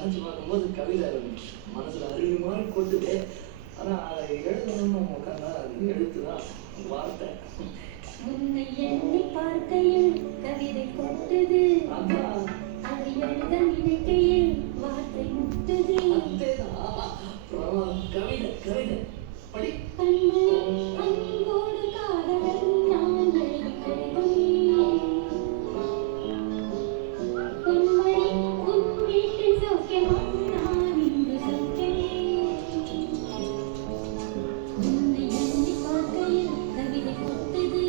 நினைச்சு பார்க்கும்போது கவிதை மனசுல அருவி மாதிரி கொட்டுது. ஆனா அதை எழுதணும்னு உட்காந்தா அது எழுத்துதான் வார்த்தை. உன்னை எண்ணி பார்க்கையில் கவிதை கொட்டுது, அதை எழுத நினைக்கையில் வார்த்தை முட்டுது. கவிதை கவிதை படி. அன்போடு காதலன் நான் எழுதி கவிதை. பொன்மணி உன் வீட்டில் சௌக்கியமா, நான் இங்கு சௌக்கியமே. உன்னை எண்ணி பார்க்கையில் கவிதை கொட்டுது,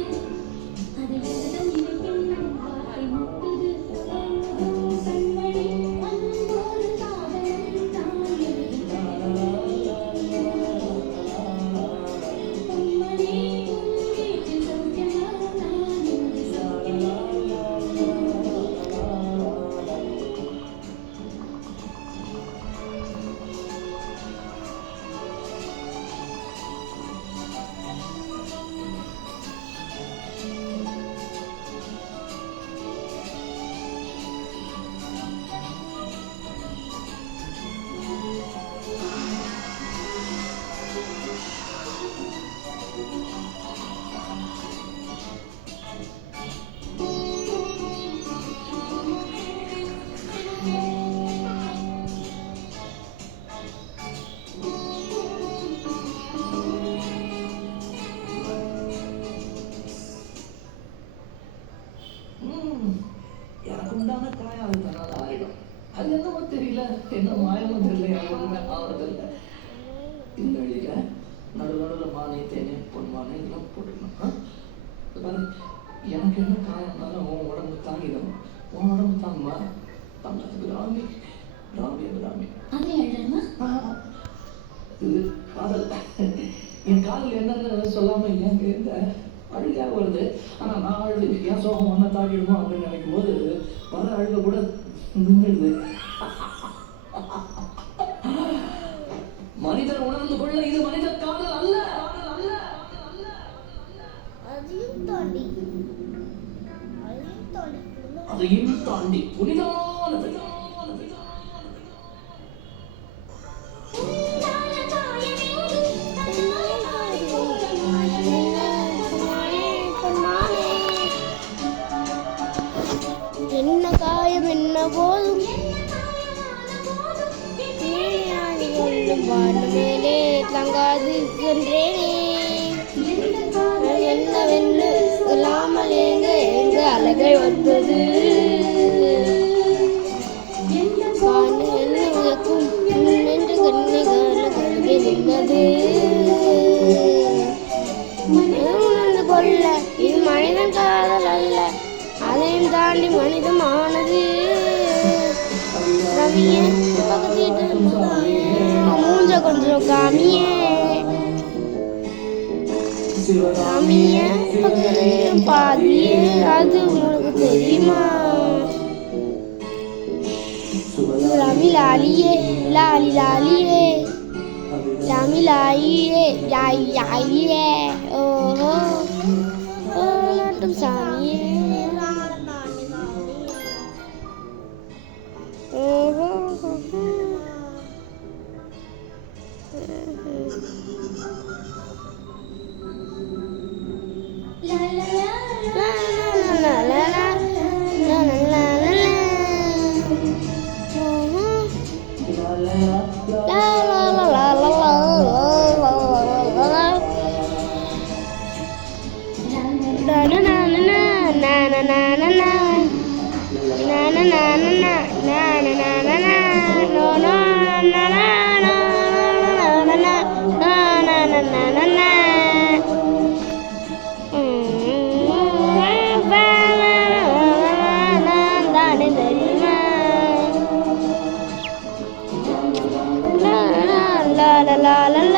அதை எழுத நினைக்கையில் வார்த்தை முட்டுது. கண்மணி அன்போடு காதலன் நான் எழுதி கவிதை. பொன்மணி உன் வீட்டில் சௌக்கியமா, நான் இங்கு சௌக்கியமே. எனக்கு உண்டான காயம் அது தன்னால ஆயிடும். அது என்னமோ தெரியல, என்ன மாயமோ தெரியல, எனக்கு ஒண்ணுமே ஆவறதில்லை. இந்த வழியில நடுவில் மானை தேனே பொன்மானை இதெல்லாம் போட்டுக்கணும். பாரு, எனக்கு என்ன காயம்னாலும் உன் உடம்பு தாங்கிடும். உன் உடம்பு தாங்குமா? தாங்காது. ராமி ராமி ராமி அதை எழுதணுமா? இது காதல். என் காதல் என்னன்னு சொல்லாம ஏன் இந்த அழுகையாக வருது. ஆனா நான் அழுது என் சோகம் ஒன்றை தாக்கிடுமோ அப்படின்னு நினைக்கும் போது வர அழுக கூட நின்றுடுது. மனிதர் உணர்ந்து கொள்ள இது மனித காதல் அல்ல. அதையும் தாண்டி புனிதமானது. என்ன காயம் என்ன போதும் மேலே தங்காது சென்றேனே. என்னவென்று சொல்லாமல் எங்க எங்க அழகை வந்தது. என்னக்கும் என்று கண்ணிகளுக்கு நின்றது. உணர்ந்து கொள்ள இது மனிதன் காதல் அல்ல, அதையும் தாண்டி மனிதமானது. ரவியே பக்கத்திட்டு மூஞ்ச கொஞ்சம் காமியே. சாமியே பக்கத்திலும் பாதியே, அது உனக்கு தெரியுமா? லாமி லாலியே லாலி லாலியே லாமி லாயியே யாய் யாயியே. ஓஹோ ஓ நாட்டும் சாமியே. ஓஹோ la la la